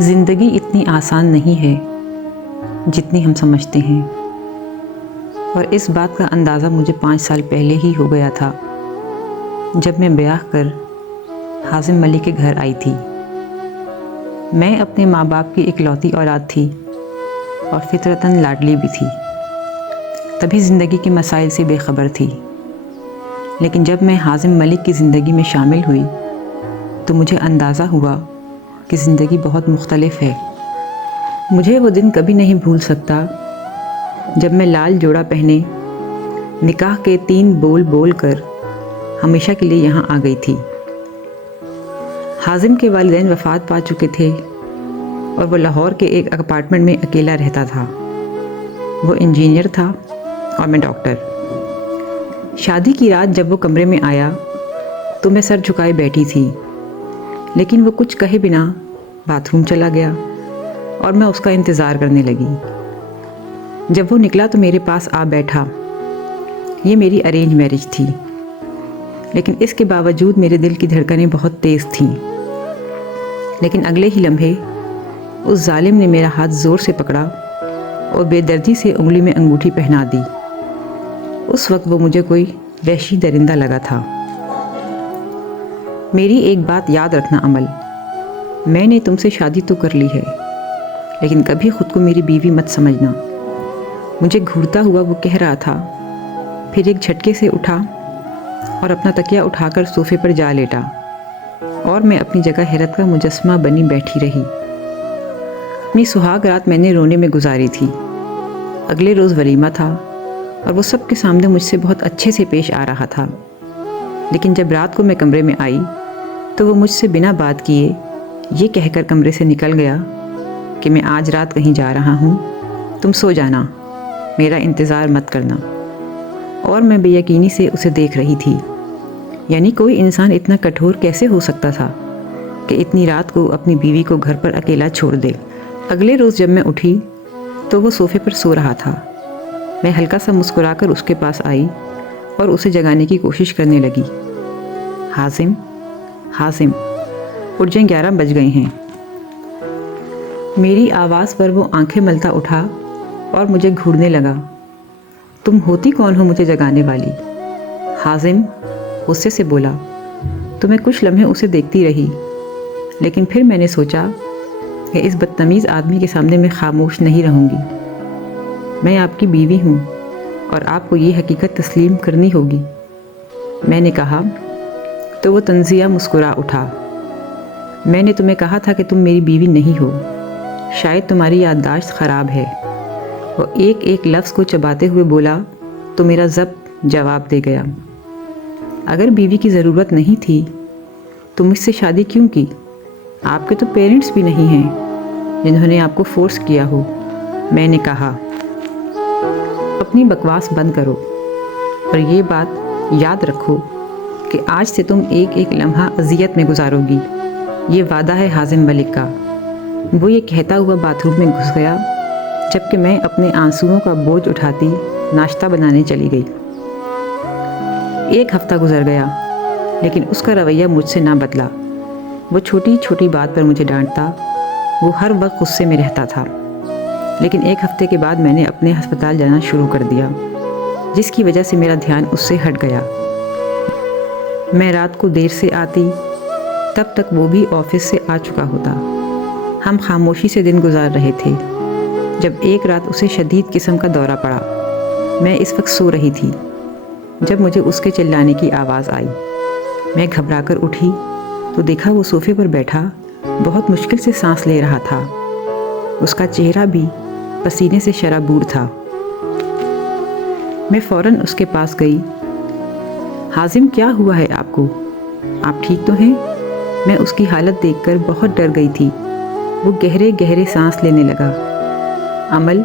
زندگی اتنی آسان نہیں ہے جتنی ہم سمجھتے ہیں، اور اس بات کا اندازہ مجھے 5 سال پہلے ہی ہو گیا تھا جب میں بیاہ کر حازم ملک کے گھر آئی تھی۔ میں اپنے ماں باپ کی اکلوتی اولاد تھی اور فطرتاً لاڈلی بھی تھی، تبھی زندگی کے مسائل سے بے خبر تھی۔ لیکن جب میں حازم ملک کی زندگی میں شامل ہوئی تو مجھے اندازہ ہوا کہ زندگی بہت مختلف ہے۔ مجھے وہ دن کبھی نہیں بھول سکتا جب میں لال جوڑا پہنے نکاح کے 3 بول بول کر ہمیشہ کے لیے یہاں آ گئی تھی۔ حازم کے والدین وفات پا چکے تھے اور وہ لاہور کے ایک اپارٹمنٹ میں اکیلا رہتا تھا۔ وہ انجینئر تھا اور میں ڈاکٹر۔ شادی کی رات جب وہ کمرے میں آیا تو میں سر جھکائے بیٹھی تھی، لیکن وہ کچھ کہے بنا باتھ روم چلا گیا اور میں اس کا انتظار کرنے لگی۔ جب وہ نکلا تو میرے پاس آ بیٹھا۔ یہ میری ارینج میرج تھی، لیکن اس کے باوجود میرے دل کی دھڑکنیں بہت تیز تھیں۔ لیکن اگلے ہی لمحے اس ظالم نے میرا ہاتھ زور سے پکڑا اور بے دردی سے انگلی میں انگوٹھی پہنا دی۔ اس وقت وہ مجھے کوئی وحشی درندہ لگا تھا۔ میری ایک بات یاد رکھنا امل، میں نے تم سے شادی تو کر لی ہے، لیکن کبھی خود کو میری بیوی مت سمجھنا۔ مجھے گھورتا ہوا وہ کہہ رہا تھا، پھر ایک جھٹکے سے اٹھا اور اپنا تکیہ اٹھا کر صوفے پر جا لیٹا، اور میں اپنی جگہ حیرت کا مجسمہ بنی بیٹھی رہی۔ اپنی سہاگ رات میں نے رونے میں گزاری تھی۔ اگلے روز ولیمہ تھا اور وہ سب کے سامنے مجھ سے بہت اچھے سے پیش آ رہا تھا، لیکن جب رات کو میں کمرے میں آئی تو وہ مجھ سے بنا بات کیے یہ کہہ کر کمرے سے نکل گیا کہ میں آج رات کہیں جا رہا ہوں، تم سو جانا، میرا انتظار مت کرنا۔ اور میں بے یقینی سے اسے دیکھ رہی تھی۔ یعنی کوئی انسان اتنا کٹھور کیسے ہو سکتا تھا کہ اتنی رات کو اپنی بیوی کو گھر پر اکیلا چھوڑ دے۔ اگلے روز جب میں اٹھی تو وہ صوفے پر سو رہا تھا۔ میں ہلکا سا مسکرا کر اس کے پاس آئی اور اسے جگانے کی کوشش کرنے لگی۔ حازم، حازم، اٹھ جائیں، 11 بج گئے ہیں۔ میری آواز پر وہ آنکھیں ملتا اٹھا اور مجھے گھورنے لگا۔ تم ہوتی کون ہو مجھے جگانے والی؟ حازم غصے سے بولا۔ تو میں کچھ لمحے اسے دیکھتی رہی، لیکن پھر میں نے سوچا کہ اس بدتمیز آدمی کے سامنے میں خاموش نہیں رہوں گی۔ میں آپ کی بیوی ہوں اور آپ کو یہ حقیقت تسلیم کرنی ہوگی، میں نے کہا۔ تو وہ تنزیہ مسکرا اٹھا۔ میں نے تمہیں کہا تھا کہ تم میری بیوی نہیں ہو، شاید تمہاری یادداشت خراب ہے۔ وہ ایک ایک لفظ کو چباتے ہوئے بولا تو میرا ضبط جواب دے گیا۔ اگر بیوی کی ضرورت نہیں تھی تو مجھ سے شادی کیوں کی؟ آپ کے تو پیرنٹس بھی نہیں ہیں جنہوں نے آپ کو فورس کیا ہو، میں نے کہا۔ اپنی بکواس بند کرو اور یہ بات یاد رکھو کہ آج سے تم ایک ایک لمحہ اذیت میں گزارو گی، یہ وعدہ ہے حازم ملک کا۔ وہ یہ کہتا ہوا باتھ روم میں گھس گیا، جبکہ میں اپنے آنسوؤں کا بوجھ اٹھاتی ناشتہ بنانے چلی گئی۔ 1 ہفتہ گزر گیا، لیکن اس کا رویہ مجھ سے نہ بدلا۔ وہ چھوٹی چھوٹی بات پر مجھے ڈانٹتا، وہ ہر وقت غصے میں رہتا تھا۔ لیکن 1 ہفتے کے بعد میں نے اپنے ہسپتال جانا شروع کر دیا، جس کی وجہ سے میرا دھیان اس سے ہٹ گیا۔ میں رات کو دیر سے آتی، تب تک وہ بھی آفس سے آ چکا ہوتا۔ ہم خاموشی سے دن گزار رہے تھے، جب ایک رات اسے شدید قسم کا دورہ پڑا۔ میں اس وقت سو رہی تھی جب مجھے اس کے چلانے کی آواز آئی۔ میں گھبرا کر اٹھی تو دیکھا وہ صوفے پر بیٹھا بہت مشکل سے سانس لے رہا تھا۔ اس کا چہرہ بھی پسینے سے شرابور تھا۔ میں فوراً اس کے پاس گئی۔ حازم، کیا ہوا ہے آپ کو؟ آپ ٹھیک تو ہیں؟ میں اس کی حالت دیکھ کر بہت ڈر گئی تھی۔ وہ گہرے گہرے سانس لینے لگا۔ امل،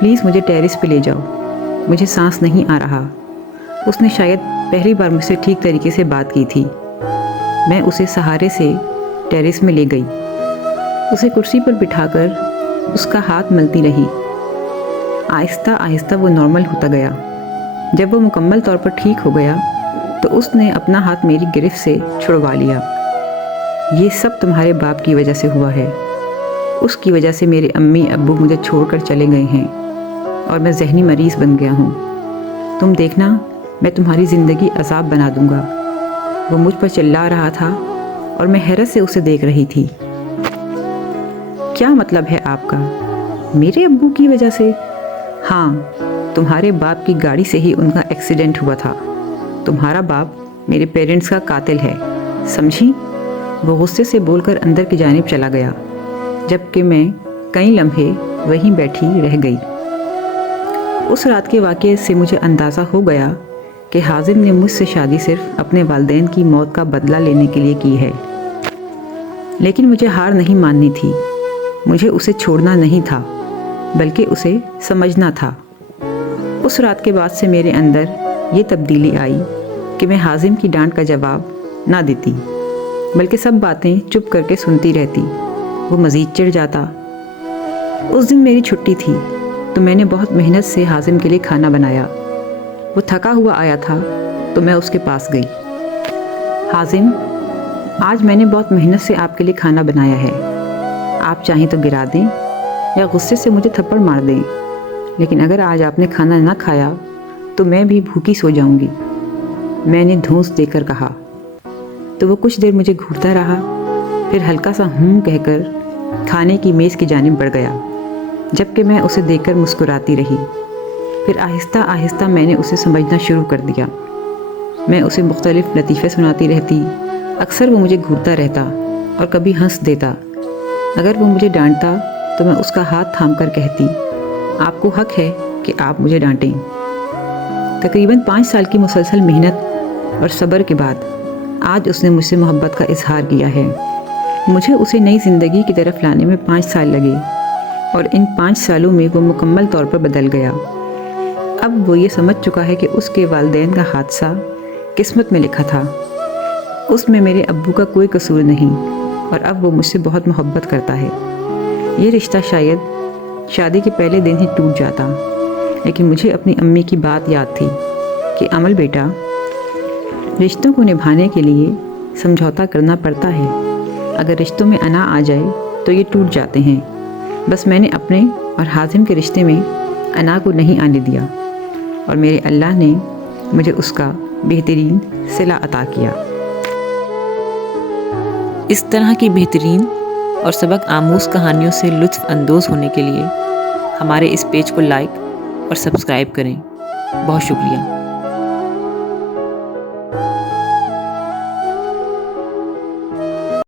پلیز مجھے ٹیرس پہ لے جاؤ، مجھے سانس نہیں آ رہا۔ اس نے شاید پہلی بار مجھ سے ٹھیک طریقے سے بات کی تھی۔ میں اسے سہارے سے ٹیرس میں لے گئی۔ اسے کرسی پر بٹھا کر اس کا ہاتھ ملتی رہی۔ آہستہ آہستہ وہ نارمل ہوتا گیا۔ جب وہ مکمل طور پر ٹھیک ہو گیا تو اس نے اپنا ہاتھ میری گرفت سے چھڑوا لیا۔ یہ سب تمہارے باپ کی وجہ سے ہوا ہے، اس کی وجہ سے میرے امی ابو مجھے چھوڑ کر چلے گئے ہیں اور میں ذہنی مریض بن گیا ہوں۔ تم دیکھنا، میں تمہاری زندگی عذاب بنا دوں گا۔ وہ مجھ پر چلا رہا تھا اور میں حیرت سے اسے دیکھ رہی تھی۔ کیا مطلب ہے آپ کا؟ میرے ابو کی وجہ سے؟ ہاں، تمہارے باپ کی گاڑی سے ہی ان کا ایکسیڈنٹ ہوا تھا۔ تمہارا باپ میرے پیرنٹس کا قاتل ہے، سمجھی؟ وہ غصے سے بول کر اندر کی جانب چلا گیا، جبکہ میں کئی لمحے وہیں بیٹھی رہ گئی۔ اس رات کے واقعے سے مجھے اندازہ ہو گیا کہ حازم نے مجھ سے شادی صرف اپنے والدین کی موت کا بدلہ لینے کے لیے کی ہے، لیکن مجھے ہار نہیں ماننی تھی۔ مجھے اسے چھوڑنا نہیں تھا، بلکہ اسے سمجھنا تھا۔ اس رات کے بعد سے میرے اندر یہ تبدیلی آئی کہ میں حازم کی ڈانٹ کا جواب نہ دیتی، بلکہ سب باتیں چپ کر کے سنتی رہتی۔ وہ مزید چڑھ جاتا۔ اس دن میری چھٹی تھی تو میں نے بہت محنت سے حازم کے لیے کھانا بنایا۔ وہ تھکا ہوا آیا تھا تو میں اس کے پاس گئی۔ حازم، آج میں نے بہت محنت سے آپ کے لیے کھانا بنایا ہے۔ آپ چاہیں تو گرا دیں یا غصے سے مجھے تھپڑ مار دیں، لیکن اگر آج آپ نے کھانا نہ کھایا تو میں بھی بھوکی سو جاؤں گی، میں نے دھونس دے کر کہا۔ تو وہ کچھ دیر مجھے گھورتا رہا، پھر ہلکا سا کہہ کر کھانے کی میز کی جانب بڑھ گیا، جبکہ میں اسے دیکھ کر مسکراتی رہی۔ پھر آہستہ آہستہ میں نے اسے سمجھنا شروع کر دیا۔ میں اسے مختلف لطیفے سناتی رہتی۔ اکثر وہ مجھے گھورتا رہتا اور کبھی ہنس دیتا۔ اگر وہ مجھے ڈانٹتا تو میں اس کا ہاتھ تھام کر کہتی، آپ کو حق ہے کہ آپ مجھے ڈانٹیں۔ تقریباً 5 سال کی مسلسل محنت اور صبر کے بعد آج اس نے مجھ سے محبت کا اظہار کیا ہے۔ مجھے اسے نئی زندگی کی طرف لانے میں 5 سال لگے، اور ان 5 سالوں میں وہ مکمل طور پر بدل گیا۔ اب وہ یہ سمجھ چکا ہے کہ اس کے والدین کا حادثہ قسمت میں لکھا تھا۔ اس میں میرے ابو کا کوئی قصور نہیں، اور اب وہ مجھ سے بہت محبت کرتا ہے۔ یہ رشتہ شاید شادی کے پہلے دن ہی ٹوٹ جاتا، لیکن مجھے اپنی امی کی بات یاد تھی کہ عمل بیٹا، رشتوں کو نبھانے کے لیے سمجھوتا کرنا پڑتا ہے۔ اگر رشتوں میں انا آ جائے تو یہ ٹوٹ جاتے ہیں۔ بس میں نے اپنے اور حازم کے رشتے میں انا کو نہیں آنے دیا، اور میرے اللہ نے مجھے اس کا بہترین صلہ عطا کیا۔ اس طرح کی بہترین اور سبق آموز کہانیوں سے لطف اندوز ہونے کے لیے ہمارے اس پیج کو لائک اور سبسکرائب کریں۔ بہت شکریہ۔